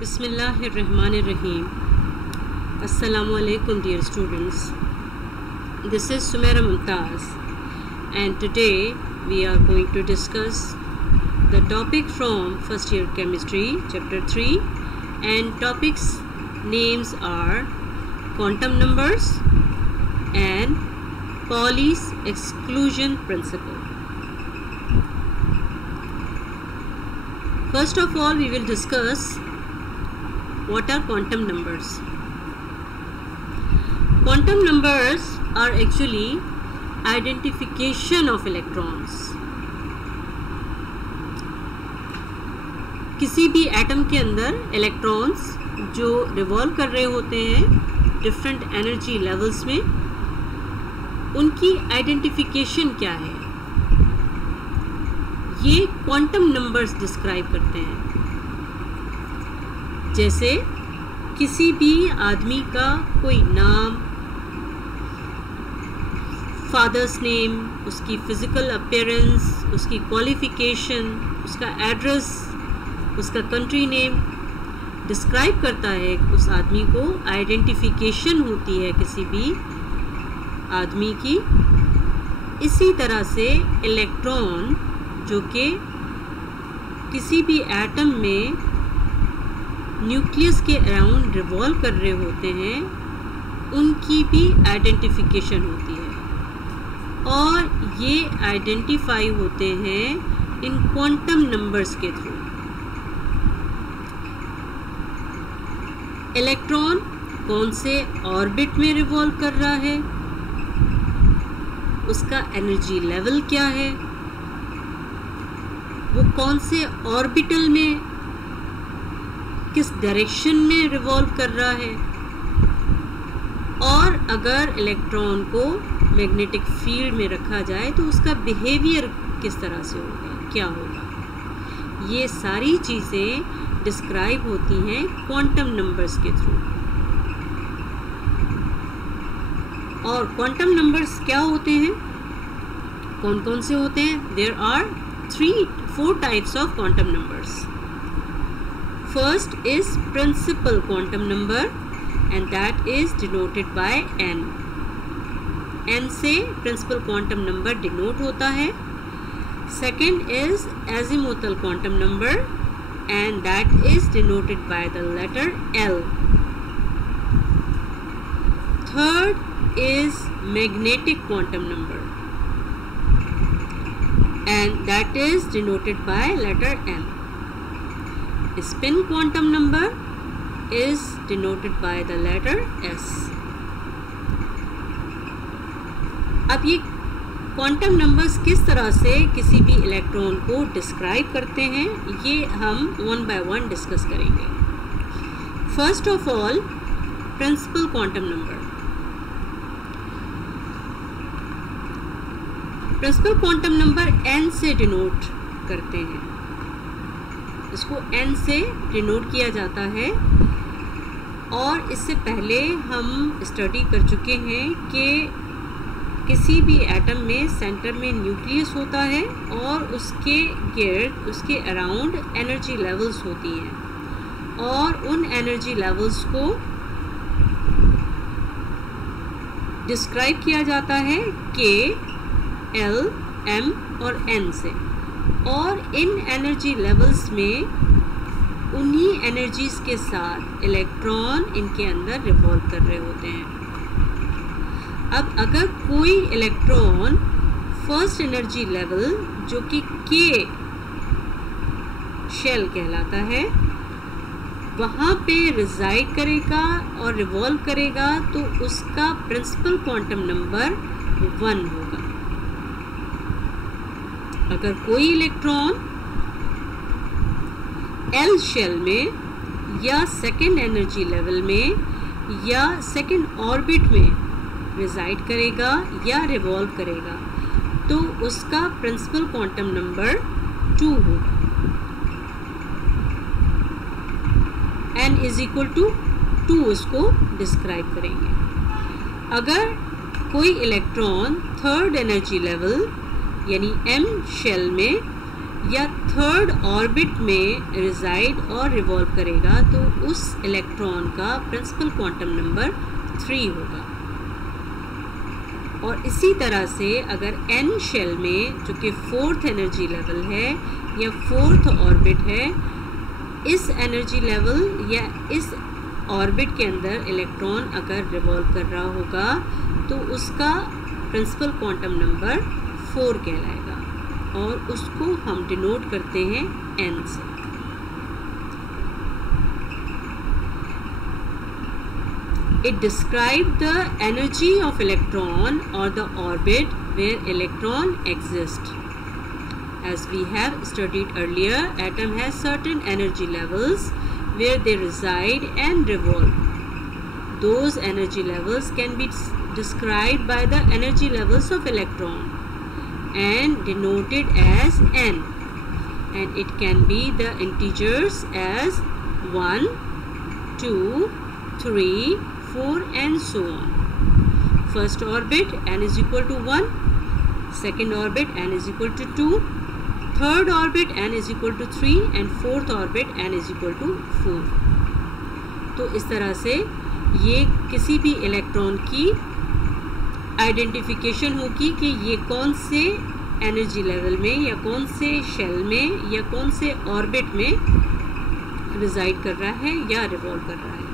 Bismillahirrahmanirrahim. Assalamu alaikum, dear students. This is Sumaira Mumtaz, and today we are going to discuss the topic from first year chemistry, chapter 3, and topics names are quantum numbers and Pauli's exclusion principle. First of all, we will discuss what are quantum numbers. Quantum numbers are actually identification of electrons. किसी भी atom के अंदर electrons जो revolve कर रहे होते हैं different energy levels में, उनकी आइडेंटिफिकेशन क्या है, ये क्वांटम नंबर्स डिस्क्राइब करते हैं. जैसे किसी भी आदमी का कोई नाम, फादर्स नेम, उसकी फिजिकल अपीयरेंस, उसकी क्वालिफिकेशन, उसका एड्रेस, उसका कंट्री नेम डिस्क्राइब करता है. उस आदमी को आइडेंटिफिकेशन होती है किसी भी आदमी की. इसी तरह से इलेक्ट्रॉन जो कि किसी भी एटम में न्यूक्लियस के अराउंड रिवॉल्व कर रहे होते हैं, उनकी भी आइडेंटिफिकेशन होती है और ये आइडेंटिफाई होते हैं इन क्वांटम नंबर्स के थ्रू. इलेक्ट्रॉन कौन से ऑर्बिट में रिवॉल्व कर रहा है, उसका एनर्जी लेवल क्या है, वो कौन से ऑर्बिटल में किस डायरेक्शन में रिवॉल्व कर रहा है, और अगर इलेक्ट्रॉन को मैग्नेटिक फील्ड में रखा जाए तो उसका बिहेवियर किस तरह से होगा, क्या होगा. ये सारी चीज़ें डिस्क्राइब होती हैं क्वांटम नंबर्स के थ्रू. और क्वांटम नंबर्स क्या होते हैं, कौन कौन से होते हैं? There are 4 types of quantum numbers. First is principal quantum number, and that is denoted by n. n से principal quantum number denote होता है. Second is azimuthal quantum number, and that is denoted by the letter L. Third is magnetic quantum number, and that is denoted by letter M. Spin quantum number is denoted by the letter S. अब ये quantum numbers किस तरह से किसी भी electron को describe करते हैं, ये हम वन बाय वन डिस्कस करेंगे. First of all, principal quantum number. Principal quantum number n से डिनोट करते हैं. इसको n से डिनोट किया जाता है, और इससे पहले हम स्टडी कर चुके हैं कि किसी भी एटम में सेंटर में न्यूक्लियस होता है और उसके गिर्द, उसके अराउंड एनर्जी लेवल्स होती हैं, और उन एनर्जी लेवल्स को डिस्क्राइब किया जाता है K, L, M और N से. और इन एनर्जी लेवल्स में उन्हीं एनर्जीज के साथ इलेक्ट्रॉन इनके अंदर रिवॉल्व कर रहे होते हैं. अब अगर कोई इलेक्ट्रॉन फर्स्ट एनर्जी लेवल जो कि K शेल कहलाता है, वहाँ पे रिजाइड करेगा और रिवॉल्व करेगा, तो उसका प्रिंसिपल क्वांटम नंबर 1 होगा. अगर कोई इलेक्ट्रॉन L शेल में या सेकेंड एनर्जी लेवल में या सेकेंड ऑर्बिट में रिजाइड करेगा या रिवॉल्व करेगा, तो उसका प्रिंसिपल क्वांटम नंबर 2 होगा. n इज इक्वल टू 2 उसको डिस्क्राइब करेंगे. अगर कोई इलेक्ट्रॉन थर्ड एनर्जी लेवल यानी M शेल में या थर्ड ऑर्बिट में रिजाइड और रिवॉल्व करेगा तो उस इलेक्ट्रॉन का प्रिंसिपल क्वांटम नंबर 3 होगा। और इसी तरह से अगर n शेल में, जो कि फोर्थ एनर्जी लेवल है या फोर्थ ऑर्बिट है, इस एनर्जी लेवल या इस ऑर्बिट के अंदर इलेक्ट्रॉन अगर रिवॉल्व कर रहा होगा तो उसका प्रिंसिपल क्वांटम नंबर 4 कहलाएगा और उसको हम डिनोट करते हैं n से। It describes the energy of electron or the orbit where electron exists. As we have studied earlier, atom has certain energy levels where they reside and revolve. Those energy levels can be described by the energy levels of electron and denoted as n, and it can be the integers as 1, 2, 3, 4 and so on. First orbit n is equal to 1, second orbit n is equal to 2, third orbit n is equal to 3 and fourth orbit n is equal to 4. तो इस तरह से ये किसी भी electron की identification होगी कि ये कौन से एनर्जी लेवल में या कौन से शेल में या कौन से ऑर्बिट में रिजाइड कर रहा है या रिवॉल्व कर रहा है।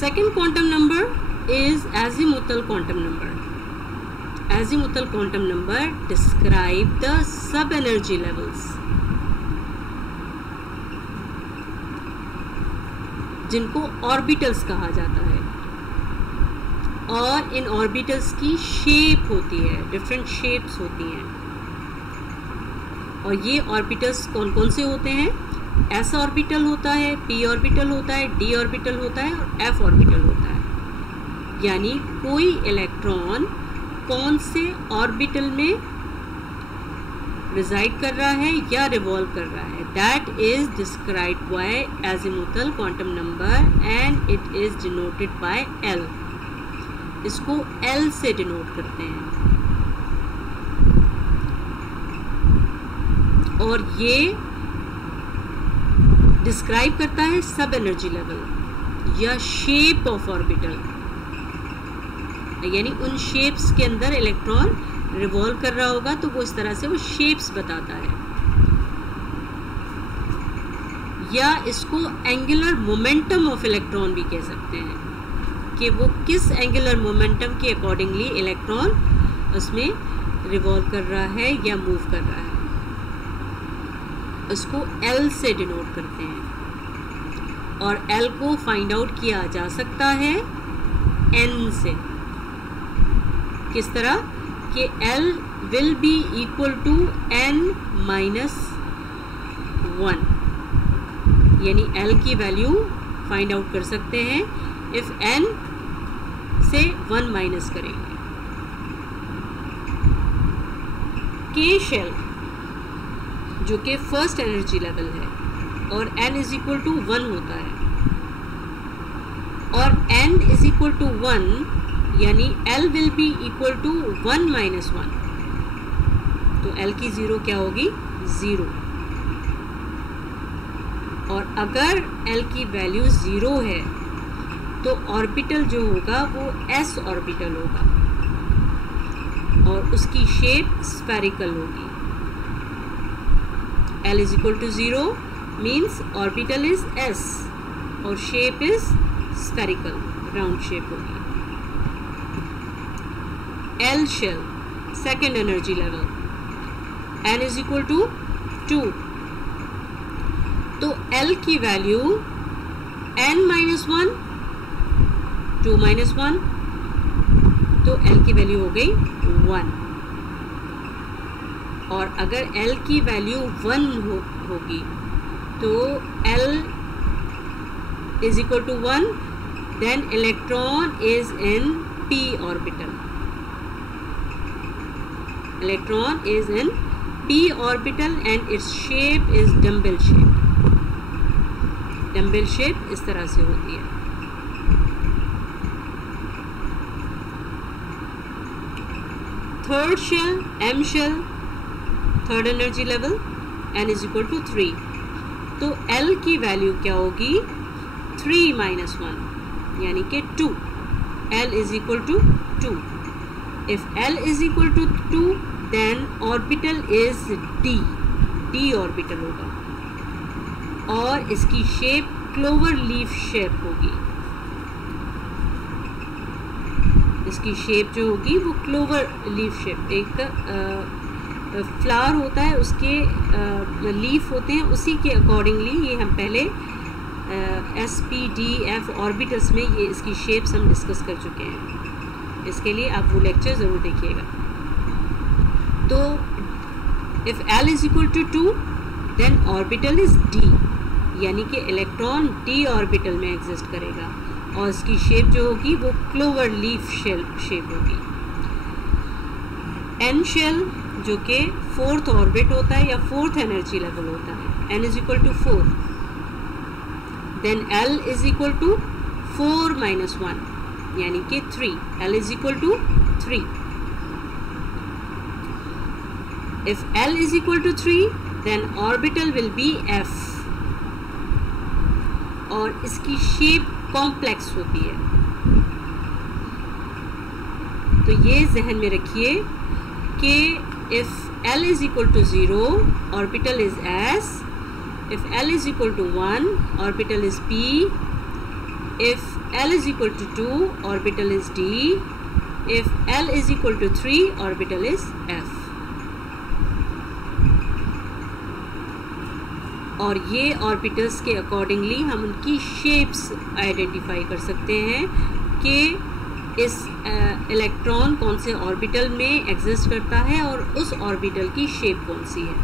Second quantum number is azimuthal quantum number. Azimuthal quantum number describe the sub-energy levels, जिनको ऑर्बिटल्स कहा जाता है, और इन ऑर्बिटल्स की शेप होती है, डिफरेंट शेप्स होती हैं। और ये ऑर्बिटल्स कौन कौन से होते हैं? s ऑर्बिटल होता है, p ऑर्बिटल होता है, d ऑर्बिटल होता है और f ऑर्बिटल होता है। यानी कोई इलेक्ट्रॉन कौन से ऑर्बिटल में रिजाइड कर रहा है या रिवॉल्व कर रहा है, that is described bye azimuthal quantum number and it is denoted by l। इसको l से डिनोट करते हैं। और ये डिस्क्राइब करता है सब एनर्जी लेवल या शेप ऑफ ऑर्बिटल, यानी उन शेप्स के अंदर इलेक्ट्रॉन रिवॉल्व कर रहा होगा तो वो इस तरह से वो शेप्स बताता है। या इसको एंगुलर मोमेंटम ऑफ इलेक्ट्रॉन भी कह सकते हैं कि वो किस एंगुलर मोमेंटम के अकॉर्डिंगली इलेक्ट्रॉन उसमें रिवॉल्व कर रहा है या मूव कर रहा है। उसको L से डिनोट करते हैं और L को फाइंड आउट किया जा सकता है N से। किस तरह कि L will be equal to N minus 1, यानी L की वैल्यू फाइंड आउट कर सकते हैं इफ N से 1 माइनस करेंगे। K शेल जो कि फर्स्ट एनर्जी लेवल है और n इज इक्वल टू 1 होता है, और n इज इक्वल टू 1 यानी l will be equal to 1 minus 1, तो l की ज़ीरो क्या होगी? 0। और अगर l की वैल्यू 0 है तो ऑर्बिटल जो होगा वो s ऑर्बिटल होगा और उसकी शेप स्फेरिकल होगी। L is equal to 0 means orbital is S और shape is spherical, round shape होगी। L shell second energy level, n is equal to 2, तो L की वैल्यू n minus 1, 2 minus 1, तो L की वैल्यू हो गई 1। और अगर L की वैल्यू 1 होगी तो L is equal to 1, then electron is in p orbital. Electron is in p orbital and its shape is dumbbell shape. Dumbbell shape इस तरह से होती है। Third shell m shell, third energy level, n is equal to 3, तो l की value क्या होगी 3 minus 1 यानी कि 2, l is equal to 2. If l is equal to 2 then orbital is d orbital होगा और इसकी शेप क्लोवर लीफ शेप होगी. इसकी शेप जो होगी वो क्लोवर लीफ शेप, एक फ्लावर होता है उसके लीफ होते हैं, उसी के अकॉर्डिंगली ये हम पहले s p d f orbitals में ये इसकी शेप्स हम डिस्कस कर चुके हैं. इसके लिए आप वो लेक्चर ज़रूर देखिएगा. तो if l is equal to 2 then orbital is d, यानी कि इलेक्ट्रॉन d ऑर्बिटल में एग्जिस्ट करेगा और इसकी शेप जो होगी वो क्लोवर लीफ शेप होगी. n शेल जो कि फोर्थ ऑर्बिट होता है या फोर्थ एनर्जी लेवल होता है, n is equal to 4, then l is equal to 4 minus 1 यानी कि 3, l is equal to 3. If l is equal to 3 then orbital will be f और इसकी शेप कॉम्प्लेक्स होती है. तो ये जहन में रखिए कि if l is equal to 0 orbital is s, if l is equal to 1 orbital is p, if l is equal to 2 orbital is d, if l is equal to 3 orbital is f. और ये orbitals के accordingly हम उनकी shapes identify कर सकते हैं कि इस इलेक्ट्रॉन कौन से ऑर्बिटल में एग्जिस्ट करता है और उस ऑर्बिटल की शेप कौन सी है.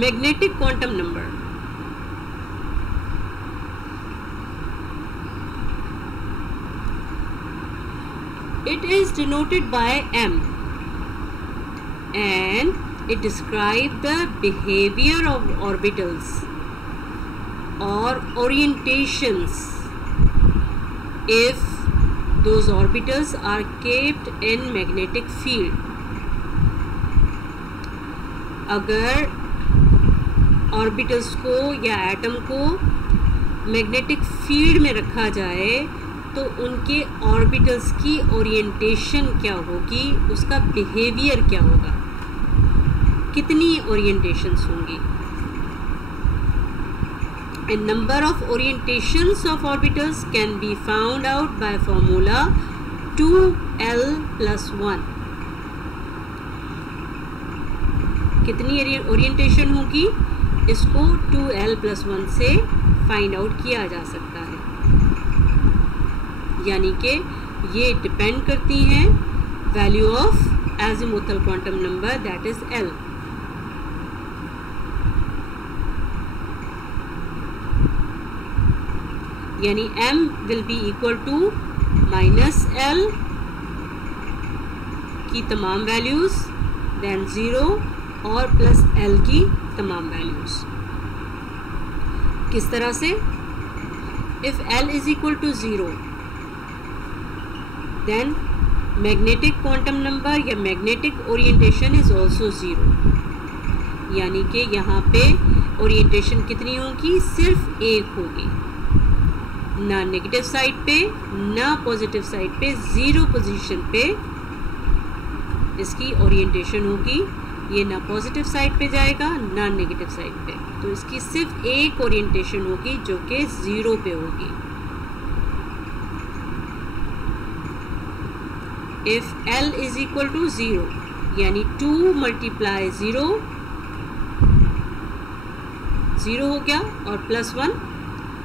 Magnetic quantum number. It is denoted by m and it describes the behavior of orbitals or orientations if those orbitals are kept in magnetic field. अगर ऑर्बिटल्स को या एटम को मैग्नेटिक फील्ड में रखा जाए तो उनके ऑर्बिटल्स की ओरिएंटेशन क्या होगी, उसका बिहेवियर क्या होगा, कितनी ओरिएंटेशंस होंगी. A number of orientations of orbitals can be found out by formula 2l plus 1. कितनी ओरिएंटेशन होगी इसको 2l plus 1 से फाइंड आउट किया जा सकता है. यानी कि ये डिपेंड करती हैं value of azimuthal quantum number that is l. यानी m will be equal to minus l की तमाम वैल्यूज, देन 0 और प्लस l की तमाम वैल्यूज. किस तरह से? If l is equal to 0 then magnetic quantum number या मैग्नेटिक ओरिएंटेशन इज ऑल्सो 0. यानी कि यहाँ पे ओरिएंटेशन कितनी होगी, सिर्फ एक होगी, ना नेगेटिव साइड पे ना पॉजिटिव साइड पे, 0 पोजीशन पे इसकी ओरिएंटेशन होगी. ये ना पॉजिटिव साइड पे जाएगा ना नेगेटिव साइड पे, तो इसकी सिर्फ एक ओरिएंटेशन होगी जो कि 0 पे होगी. If l is equal to 0 यानी 2 मल्टीप्लाई 0 0 हो गया और प्लस 1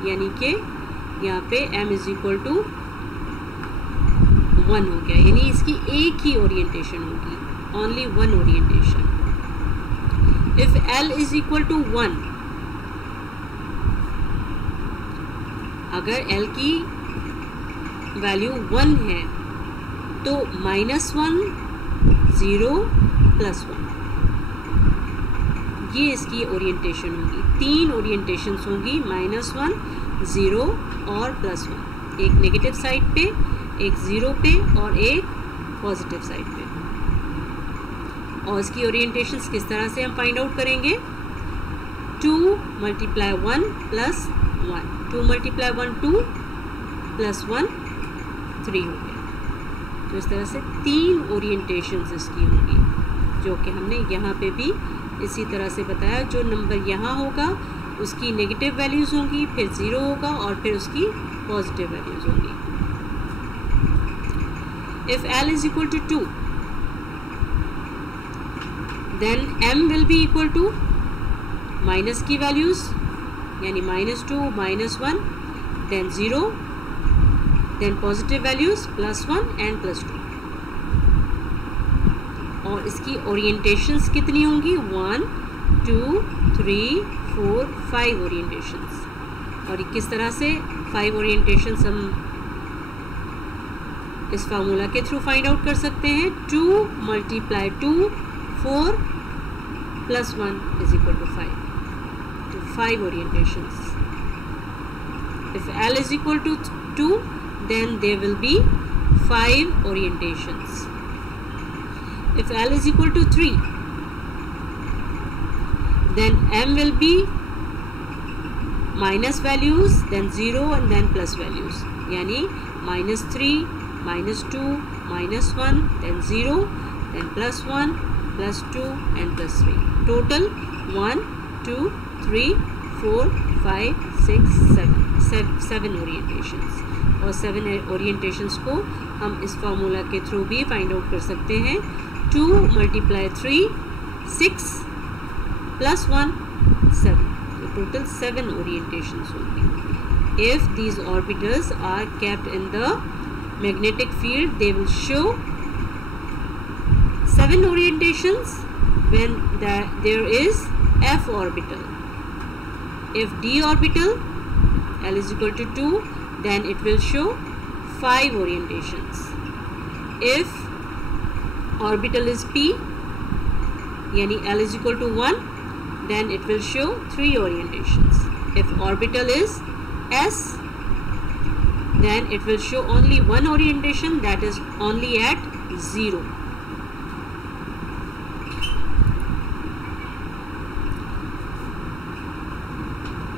यानी कि यहाँ पे m इज इक्वल टू 1 हो गया. यानी इसकी एक ही ओरिएंटेशन होगी, only one orientation. If l is equal to 1, अगर l की वैल्यू 1 है तो -1 0 प्लस 1 ये इसकी ओरिएंटेशन होगी. 3 ओरिएंटेशंस होंगी, -1 0 और +1. एक नेगेटिव साइड पे, एक 0 पे और एक पॉजिटिव साइड पे। और इसकी ओरिएंटेशंस किस तरह से हम फाइंड आउट करेंगे? 2 × 1 + 1, 2 × 1 2 + 1 3 हो गया। तो इस तरह से 3 ओरिएंटेशंस इसकी होंगी, जो कि हमने यहाँ पे भी इसी तरह से बताया। जो नंबर यहाँ होगा उसकी नेगेटिव वैल्यूज़ होंगी, फिर 0 होगा और फिर उसकी पॉजिटिव वैल्यूज़ होंगी। If L is equal to 2, then M will be equal to minus की वैल्यूज़, यानी -2 -1, then 0, then positive values +1 and +2। और इसकी ओरिएंटेशंस कितनी होंगी? 1 2 3 4 5 ओरिएंटेशंस। और ये किस तरह से 5 ओरिएंटेशंस हम इस फार्मूला के थ्रू फाइंड आउट कर सकते हैं? 2 × 2 4 + 1 = 5। तो 5 orientations. If L is equal to 2, then there will be 5 orientations. If L is equal to 3, then M will be minus values, then 0 and then plus values. यानी -3, -2, -1, then 0, then +1, +2 and +3. Total 1 2 3 4 5 6 7 orientations. और 7 orientations को हम इस formula के through भी find out कर सकते हैं। 2 × 3 6 + 1 7। तो टोटल 7 ओरिएंटेशंस होंगी। If these orbitals are kept in the magnetic field, they will show 7 orientations when there is f orbital. If d orbital L is equal to 2, then it will show 5 orientations. If orbital is p, yani L is equal to 1, then it will show 3 orientations. If orbital is s, then it will show only 1 orientation, that is only at 0.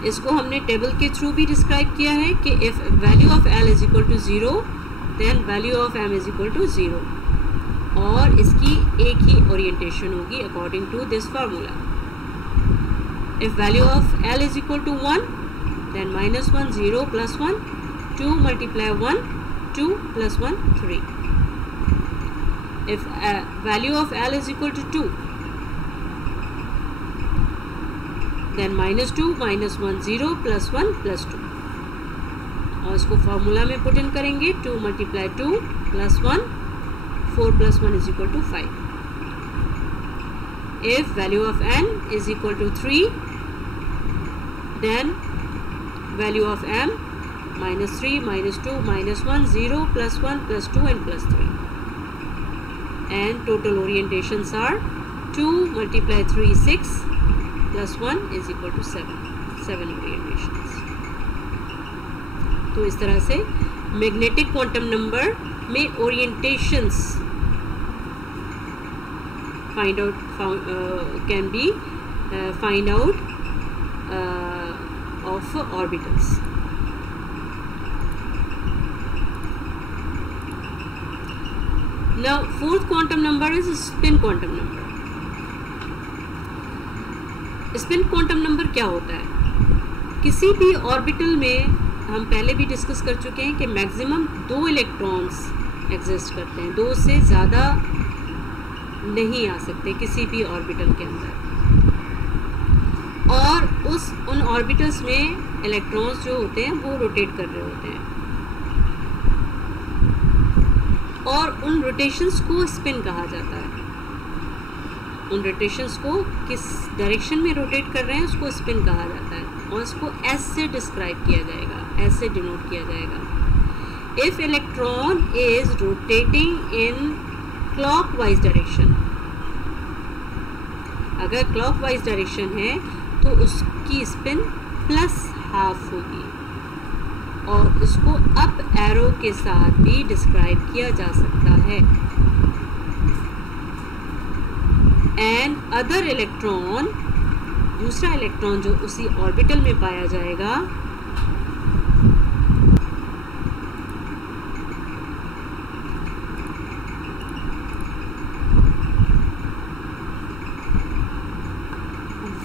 इसको हमने table के through भी describe किया है कि if value of L is equal to 0, then value of M is equal to 0, और इसकी एक ही ओरिएंटेशन होगी according to this formula. If value of L is equal to 1, then -1 0 +1, 2 × 1 2 + 1 3. If value of L is equal to 2, then -2 -1 0 +1 +2। और इसको formula में put in करेंगे। 2 × 2 +1, 4 + 1 = 5। If value of n is equal to 3, then value of m -3 -2 -1 0 +1 +2 and +3. And total orientations are 2 × 3 6 +1 = 7 orientations. तो इस तरह से magnetic quantum number में orientations find out can be find out of orbitals. Now fourth quantum number is spin quantum number. Spin quantum number क्या होता है? किसी भी ऑर्बिटल में हम पहले भी डिस्कस कर चुके हैं कि मैक्सिमम 2 इलेक्ट्रॉन्स एग्जिस्ट करते हैं, 2 से ज़्यादा नहीं आ सकते किसी भी ऑर्बिटल के अंदर। और उन ऑर्बिटल्स में इलेक्ट्रॉन्स जो होते हैं वो रोटेट कर रहे होते हैं, और उन रोटेशंस को स्पिन कहा जाता है। उन रोटेशंस को किस डायरेक्शन में रोटेट कर रहे हैं उसको स्पिन कहा जाता है, और इसको S से डिस्क्राइब किया जाएगा, S से डिनोट किया जाएगा। If electron is rotating in clockwise direction, अगर क्लॉकवाइज डायरेक्शन है तो उसकी स्पिन +½ होगी। और इसको अप एरो के साथ भी डिस्क्राइब किया जा सकता है। एंड अदर इलेक्ट्रॉन, दूसरा इलेक्ट्रॉन जो उसी ऑर्बिटल में पाया जाएगा,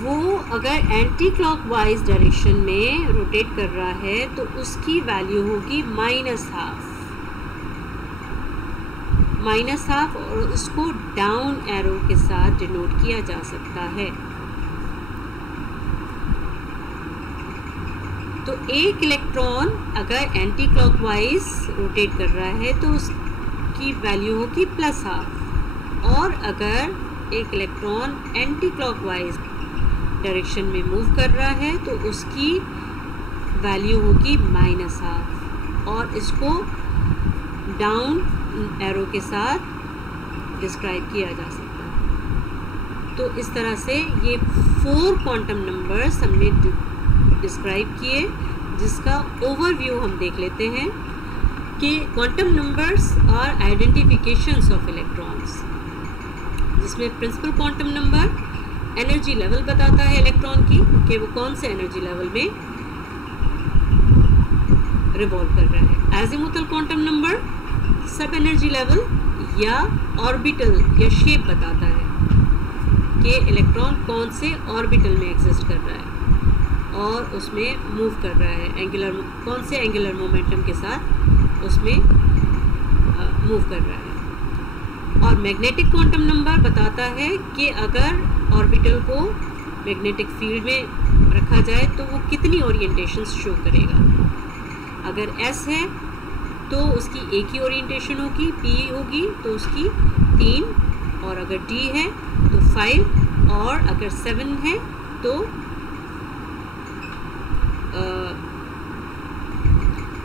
वो अगर एंटी क्लॉकवाइज डायरेक्शन में रोटेट कर रहा है तो उसकी वैल्यू होगी -12 और उसको डाउन एरो के साथ डिनोट किया जा सकता है। तो एक इलेक्ट्रॉन अगर एंटी क्लॉकवाइज रोटेट कर रहा है तो उसकी वैल्यू होगी +12 और अगर एक इलेक्ट्रॉन एंटी क्लॉकवाइज डायरेक्शन में मूव कर रहा है तो उसकी वैल्यू होगी -12 और इसको डाउन एरो के साथ डिस्क्राइब किया जा सकता है। तो इस तरह से ये 4 क्वांटम नंबर्स हमने डिस्क्राइब किए, जिसका ओवरव्यू हम देख लेते हैं कि quantum numbers are identifications of electrons, जिसमें principal quantum number energy level बताता है इलेक्ट्रॉन की कि वो कौन से एनर्जी लेवल में रिवॉल्व कर रहा है। एजिमुथल क्वांटम नंबर सब एनर्जी लेवल या ऑर्बिटल या शेप बताता है कि इलेक्ट्रॉन कौन से ऑर्बिटल में एग्जिस्ट कर रहा है और उसमें मूव कर रहा है, एंगुलर कौन से एंगुलर मोमेंटम के साथ उसमें मूव कर रहा है। और मैग्नेटिक क्वांटम नंबर बताता है कि अगर ऑर्बिटल को मैग्नेटिक फील्ड में रखा जाए तो वो कितनी ओरिएंटेशंस शो करेगा। अगर S है तो उसकी एक ही ओरिएंटेशन होगी, P होगी तो उसकी 3, और अगर D है तो 5, और अगर 7 है तो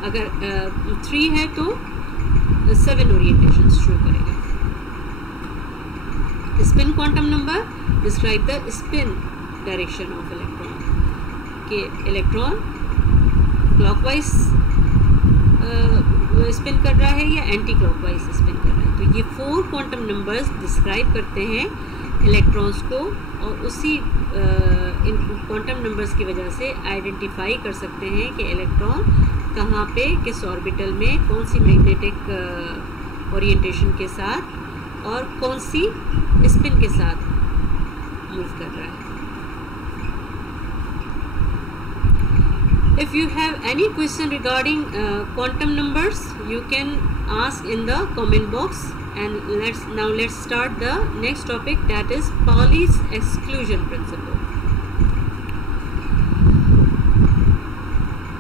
अगर 3 है तो 7 ओरिएंटेशंस शो करेगा। Spin quantum number describe the spin direction of electron, कि इलेक्ट्रॉन क्लॉकवाइज स्पिन कर रहा है या एंटी क्लॉकवाइज स्पिन कर रहा है। तो ये 4 क्वांटम नंबर्स डिस्क्राइब करते हैं इलेक्ट्रॉन्स को, और उसी इन क्वांटम नंबर्स की वजह से आइडेंटिफाई कर सकते हैं कि इलेक्ट्रॉन कहाँ पे किस ऑर्बिटल में कौन सी मैग्नेटिक ओरिएंटेशन के साथ और कौन सी स्पिन के साथ मूव कर रहा है। If you have any question regarding quantum numbers, you can ask in the comment box. And let's start the next topic, that is Pauli's exclusion principle.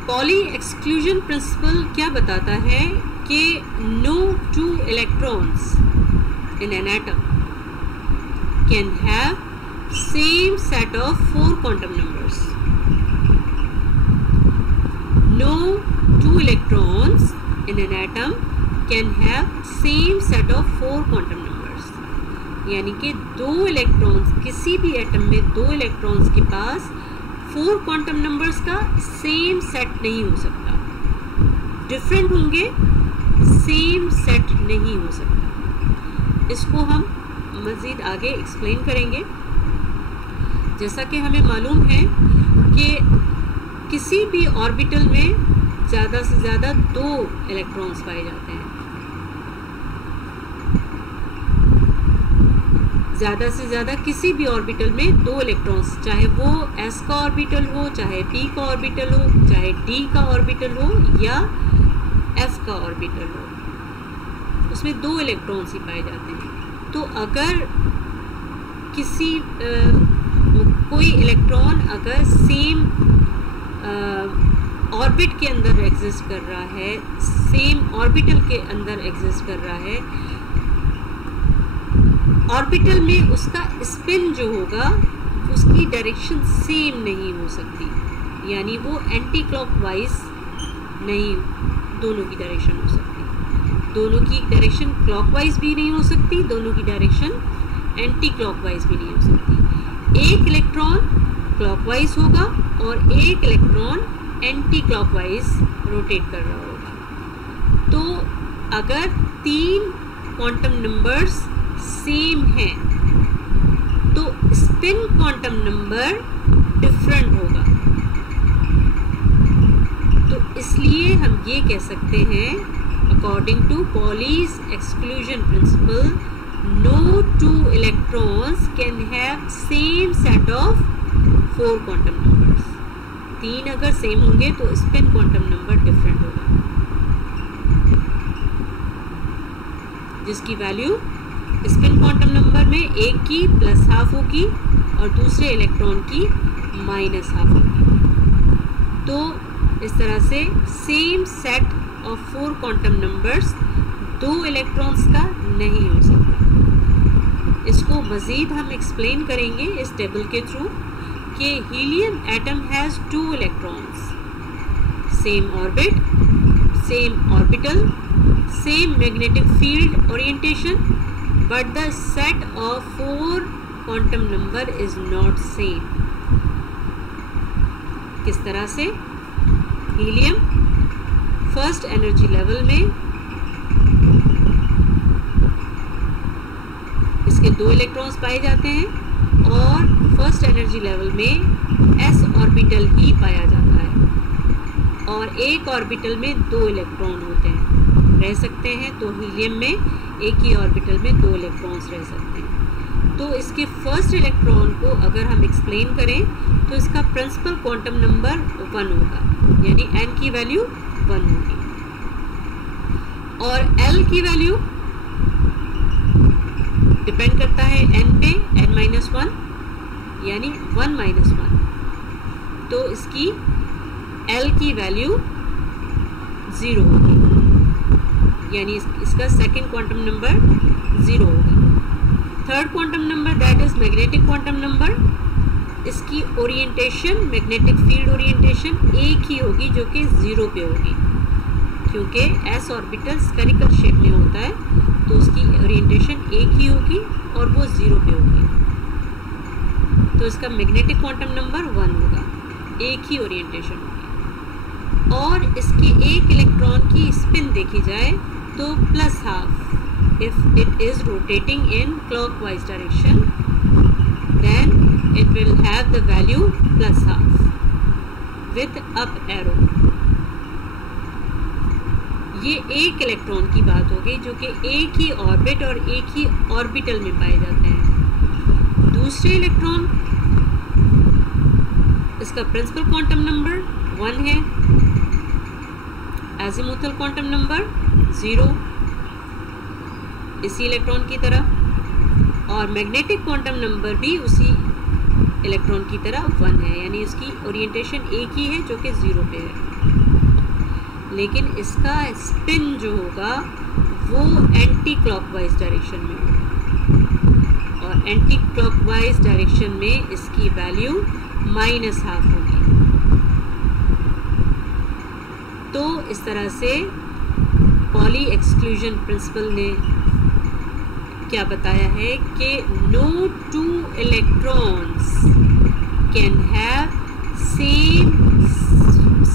Pauli exclusion principle क्या बताता है कि no 2 electrons in an atom can have same set of 4 quantum numbers. No 2 electrons in an atom can have same set of 4 quantum numbers. यानी कि 2 electrons, किसी भी atom में 2 electrons के पास 4 क्वांटम नंबर्स का सेम सेट नहीं हो सकता। डिफरेंट होंगे, सेम सेट नहीं हो सकता। इसको हम मज़ीद आगे एक्सप्लेन करेंगे। जैसा कि हमें मालूम है कि किसी भी ऑर्बिटल में ज़्यादा से ज़्यादा 2 इलेक्ट्रॉन्स पाए जाते हैं। ज़्यादा से ज़्यादा किसी भी ऑर्बिटल में 2 इलेक्ट्रॉन्स, चाहे वो S का ऑर्बिटल हो, चाहे P का ऑर्बिटल हो, चाहे D का ऑर्बिटल हो या F का ऑर्बिटल हो, उसमें 2 इलेक्ट्रॉन्स ही पाए जाते हैं। तो अगर किसी कोई इलेक्ट्रॉन अगर सेम ऑर्बिट के अंदर एग्जिस्ट कर रहा है, सेम ऑर्बिटल के अंदर एग्जिस्ट कर रहा है, ऑर्बिटल में उसका स्पिन जो होगा उसकी डायरेक्शन सेम नहीं हो सकती, यानी वो एंटी क्लॉकवाइज नहीं, दोनों की डायरेक्शन हो सकती। दोनों की डायरेक्शन क्लॉकवाइज भी नहीं हो सकती, दोनों की डायरेक्शन एंटी क्लॉकवाइज भी नहीं हो सकती। एक इलेक्ट्रॉन क्लॉकवाइज होगा और एक इलेक्ट्रॉन एंटी क्लॉकवाइज रोटेट कर रहा होगा। तो अगर 3 क्वांटम नंबर्स सेम हैं तो स्पिन क्वांटम नंबर डिफरेंट होगा। तो इसलिए हम ये कह सकते हैं, according to Pauli's exclusion principle, no 2 electrons can have same set of 4 quantum numbers। 3 अगर सेम होंगे तो स्पिन क्वांटम नंबर डिफरेंट होगा, जिसकी वैल्यू स्पिन क्वांटम नंबर में एक की +½ होगी और दूसरे इलेक्ट्रॉन की -½ होगी। तो इस तरह से same set of 4 quantum numbers 2 electrons का नहीं हो सकता। इसको मज़ीद हम एक्सप्लेन करेंगे इस टेबल के थ्रू कि helium atom has 2 electrons, same orbit, same orbital, same magnetic field orientation, but the set of 4 quantum number is not same. किस तरह से? हीलियम फर्स्ट एनर्जी लेवल में इसके 2 इलेक्ट्रॉन्स पाए जाते हैं और फर्स्ट एनर्जी लेवल में s ऑर्बिटल ही पाया जाता है और एक ऑर्बिटल में 2 इलेक्ट्रॉन होते हैं, रह सकते हैं। तो हीलियम में एक ही ऑर्बिटल में 2 इलेक्ट्रॉन्स रह सकते हैं। तो इसके फर्स्ट इलेक्ट्रॉन को अगर हम एक्सप्लेन करें तो इसका प्रिंसिपल क्वांटम नंबर 1 होगा, यानी n की वैल्यू 1 होगी और l की वैल्यू डिपेंड करता है n पे, n-1 यानी 1 - 1। तो इसकी l की वैल्यू 0 होगी, यानी इसका सेकेंड क्वांटम नंबर 0 होगा। Third quantum number that is magnetic quantum number, इसकी ओरिएंटेशन, मैग्नेटिक फील्ड ओरिएंटेशन एक ही होगी जो कि 0 पे होगी, क्योंकि s ऑर्बिटल स्फेरिकल शेप में होता है तो उसकी ओरिएंटेशन एक ही होगी और वो 0 पे होगी। तो इसका मैग्नेटिक क्वांटम नंबर 1 होगा, एक ही ओरिएंटेशन होगी। और इसके एक इलेक्ट्रॉन की स्पिन देखी जाए तो +½ if it is rotating in clockwise direction, then it will have the value +½ with up arrow. ये एक इलेक्ट्रॉन की बात हो गई जो कि एक ही ऑर्बिट और एक ही ऑर्बिटल में पाए जाते हैं। दूसरे इलेक्ट्रॉन, इसका प्रिंसिपल क्वांटम नंबर 1 है, एजिमुथल क्वांटम नंबर 0 इसी इलेक्ट्रॉन की तरह, और मैग्नेटिक क्वांटम नंबर भी उसी इलेक्ट्रॉन की तरह 1 है, यानी इसकी ओरिएंटेशन एक ही है जो कि 0 पे है। लेकिन इसका स्पिन जो होगा वो एंटी क्लॉकवाइज डायरेक्शन में होगा और एंटी क्लॉकवाइज डायरेक्शन में इसकी वैल्यू -½ होगी। तो इस तरह से पॉली एक्सक्लूजन प्रिंसिपल ने क्या बताया है कि no 2 electrons can have same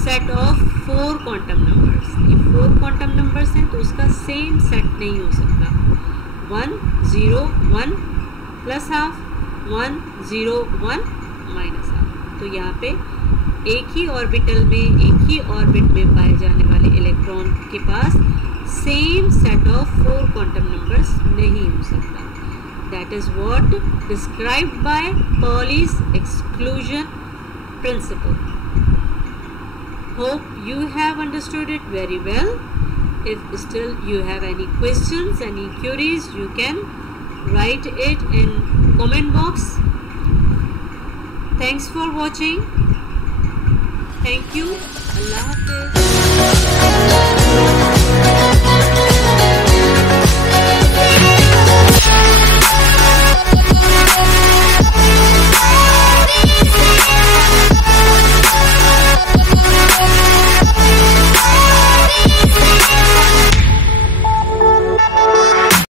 set of 4 quantum numbers। ये 4 quantum numbers हैं तो उसका सेम सेट नहीं हो सकता। 1 0 1 +½ 1 0 1 -½ तो यहाँ पे एक ही ऑर्बिटल में, एक ही ऑर्बिट में पाए जाने वाले इलेक्ट्रॉन के पास same set of 4 quantum numbers नहीं हो सकता। That is what described by Pauli's exclusion principle. Hope you have understood it very well. If still you have any questions, any queries, you can write it in comment box. Thanks for watching. Thank you. Allah Hafiz.